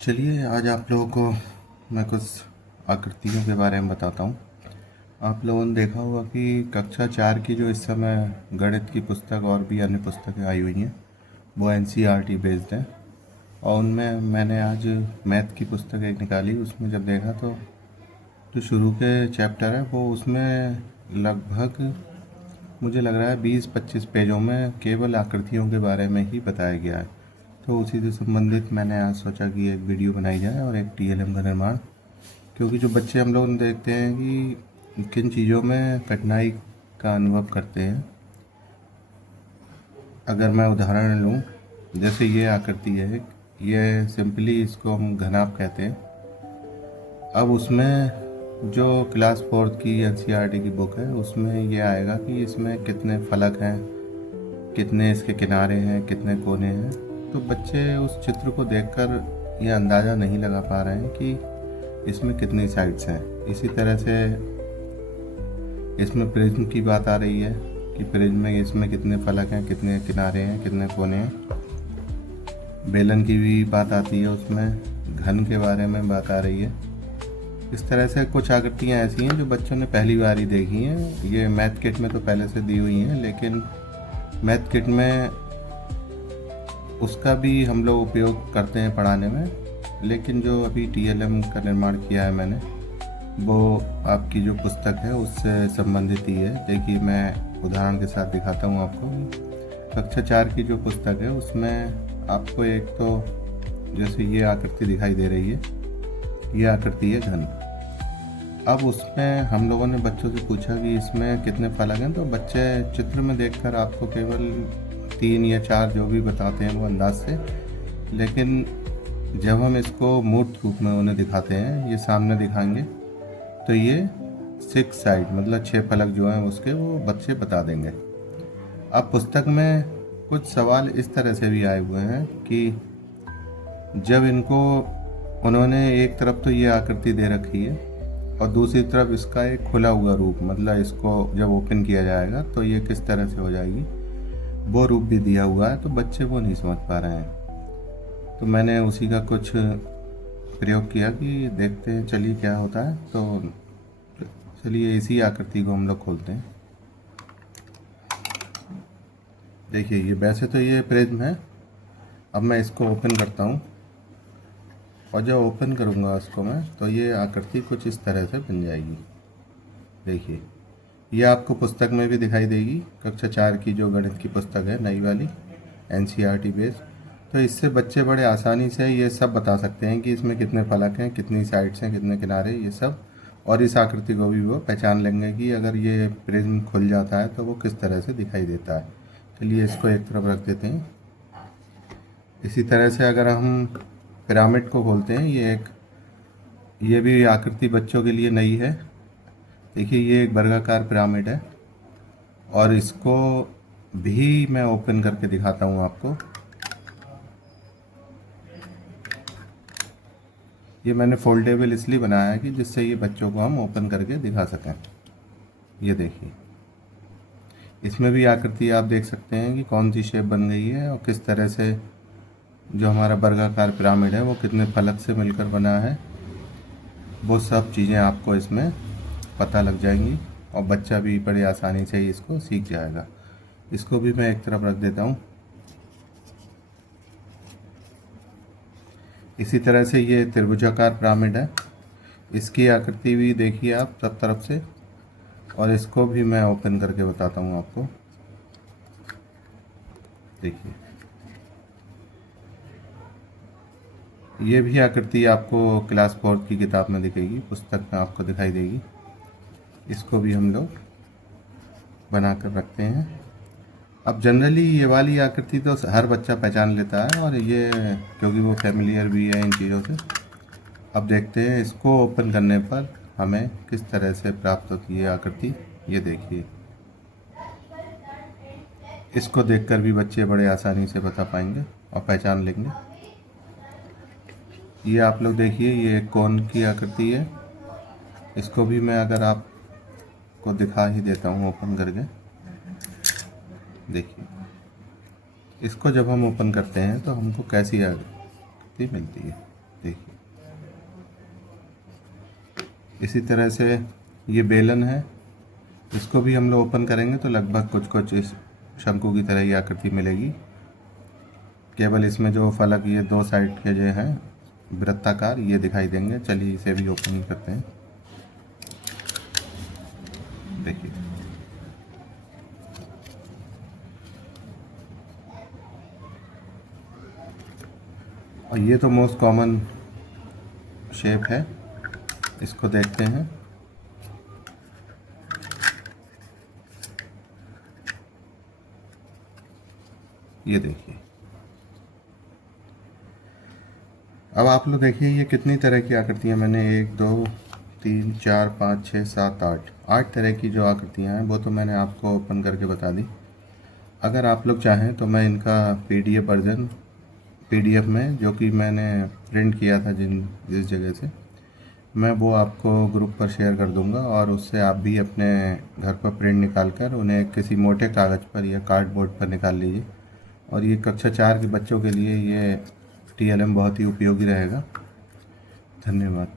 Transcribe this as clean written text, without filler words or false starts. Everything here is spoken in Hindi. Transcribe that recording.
चलिए आज आप लोगों को मैं कुछ आकृतियों के बारे में बताता हूँ। आप लोगों ने देखा होगा कि कक्षा 4 की जो इस समय गणित की पुस्तक और भी अन्य पुस्तकें आई हुई हैं वो एनसीईआरटी बेस्ड हैं। और उनमें मैंने आज मैथ की पुस्तक एक निकाली। उसमें जब देखा तो जो शुरू के चैप्टर है वो उसमें लगभग मुझे लग रहा है 20-25 पेजों में केवल आकृतियों के बारे में ही बताया गया है। तो उसी से संबंधित मैंने आज सोचा कि एक वीडियो बनाई जाए और एक टीएलएम का निर्माण, क्योंकि जो बच्चे हम लोग देखते हैं कि किन चीज़ों में कठिनाई का अनुभव करते हैं। अगर मैं उदाहरण लूँ, जैसे ये आकृति है, ये सिंपली इसको हम घनाभ कहते हैं। अब उसमें जो क्लास 4 की एनसीईआरटी की बुक है उसमें ये आएगा कि इसमें कितने फलक हैं, कितने इसके किनारे हैं, कितने कोने हैं। तो बच्चे उस चित्र को देखकर ये अंदाज़ा नहीं लगा पा रहे हैं कि इसमें कितनी साइड्स हैं। इसी तरह से इसमें प्रिज्म की बात आ रही है कि प्रिज्म में इसमें कितने फलक हैं, कितने किनारे हैं, कितने कोने हैं। बेलन की भी बात आती है, उसमें घन के बारे में बात आ रही है। इस तरह से कुछ आकृतियाँ ऐसी हैं जो बच्चों ने पहली बार ही देखी हैं। ये मैथ किट में तो पहले से दी हुई हैं, लेकिन मैथ किट में उसका भी हम लोग उपयोग करते हैं पढ़ाने में। लेकिन जो अभी टीएलएम का निर्माण किया है मैंने, वो आपकी जो पुस्तक है उससे संबंधित ही है। देखिए मैं उदाहरण के साथ दिखाता हूँ आपको। कक्षा 4 की जो पुस्तक है उसमें आपको एक तो जैसे ये आकृति दिखाई दे रही है, ये आकृति है घन। अब उसमें हम लोगों ने बच्चों से पूछा कि इसमें कितने फलक हैं, तो बच्चे चित्र में देखकर आपको केवल 3 या 4 जो भी बताते हैं वो अंदाज से। लेकिन जब हम इसको मूर्त रूप में उन्हें दिखाते हैं, ये सामने दिखाएंगे, तो ये 6 साइड मतलब 6 फलक जो हैं उसके वो बच्चे बता देंगे। अब पुस्तक में कुछ सवाल इस तरह से भी आए हुए हैं कि जब इनको उन्होंने एक तरफ तो ये आकृति दे रखी है और दूसरी तरफ इसका एक खुला हुआ रूप, मतलब इसको जब ओपन किया जाएगा तो ये किस तरह से हो जाएगी, वो रूप भी दिया हुआ है। तो बच्चे वो नहीं समझ पा रहे हैं। तो मैंने उसी का कुछ प्रयोग किया कि देखते हैं चलिए क्या होता है। तो चलिए इसी आकृति को हम लोग खोलते हैं। देखिए ये वैसे तो ये प्रिज्म है। अब मैं इसको ओपन करता हूँ और जब ओपन करूँगा इसको मैं, तो ये आकृति कुछ इस तरह से बन जाएगी। देखिए ये आपको पुस्तक में भी दिखाई देगी, कक्षा 4 की जो गणित की पुस्तक है नई वाली एनसीईआरटी बेस्ड। तो इससे बच्चे बड़े आसानी से ये सब बता सकते हैं कि इसमें कितने फलक हैं, कितनी साइड्स हैं, कितने किनारे, ये सब। और इस आकृति को भी वो पहचान लेंगे कि अगर ये प्रिज्म खुल जाता है तो वो किस तरह से दिखाई देता है। चलिए इसको एक तरफ रख देते हैं। इसी तरह से अगर हम पिरामिड को खोलते हैं, ये भी आकृति बच्चों के लिए नई है। देखिए ये एक वर्गाकार पिरामिड है और इसको भी मैं ओपन करके दिखाता हूँ आपको। ये मैंने फोल्डेबल इसलिए बनाया है कि जिससे ये बच्चों को हम ओपन करके दिखा सकें। ये देखिए इसमें भी आकृति आप देख सकते हैं कि कौन सी शेप बन गई है और किस तरह से जो हमारा वर्गाकार पिरामिड है वो कितने फलक से मिलकर बना है। वो सब चीज़ें आपको इसमें पता लग जाएंगी और बच्चा भी बड़ी आसानी से ही इसको सीख जाएगा। इसको भी मैं एक तरफ रख देता हूँ। इसी तरह से ये त्रिभुजाकार पिरामिड है, इसकी आकृति भी देखिए आप सब तरफ से। और इसको भी मैं ओपन करके बताता हूँ आपको। देखिए ये भी आकृति आपको क्लास 4 की किताब में दिखेगी, पुस्तक में आपको दिखाई देगी। इसको भी हम लोग बना कर रखते हैं। अब जनरली ये वाली आकृति तो हर बच्चा पहचान लेता है, और ये क्योंकि वो फैमिलियर भी है इन चीज़ों से। अब देखते हैं इसको ओपन करने पर हमें किस तरह से प्राप्त होती है आकृति। ये देखिए इसको देखकर भी बच्चे बड़े आसानी से बता पाएंगे और पहचान लेंगे। ये आप लोग देखिए ये कोन की आकृति है। इसको भी मैं अगर आपको दिखा ही देता हूँ ओपन करके। देखिए इसको जब हम ओपन करते हैं तो हमको कैसी आकृति मिलती है। देखिए इसी तरह से ये बेलन है, इसको भी हम लोग ओपन करेंगे तो लगभग कुछ कुछ इस शंकु की तरह ही आकृति मिलेगी। केवल इसमें जो फलक ये दो साइड के जो हैं वृत्ताकार ये दिखाई देंगे। चलिए इसे भी ओपन करते हैं। देखिए और ये तो मोस्ट कॉमन शेप है, इसको देखते हैं। ये देखिए, अब आप लोग देखिए ये कितनी तरह की आकृतियाँ मैंने 1 2 3 4 5 6 7 8 तरह की जो आकृतियाँ हैं वो तो मैंने आपको ओपन करके बता दी। अगर आप लोग चाहें तो मैं इनका पीडीएफ वर्जन पीडीएफ में जो कि मैंने प्रिंट किया था जिस जगह से, मैं वो आपको ग्रुप पर शेयर कर दूंगा और उससे आप भी अपने घर पर प्रिंट निकाल कर उन्हें किसी मोटे कागज़ पर या कार्डबोर्ड पर निकाल लीजिए। और ये कक्षा 4 के बच्चों के लिए ये टीएलएम बहुत ही उपयोगी रहेगा। धन्यवाद।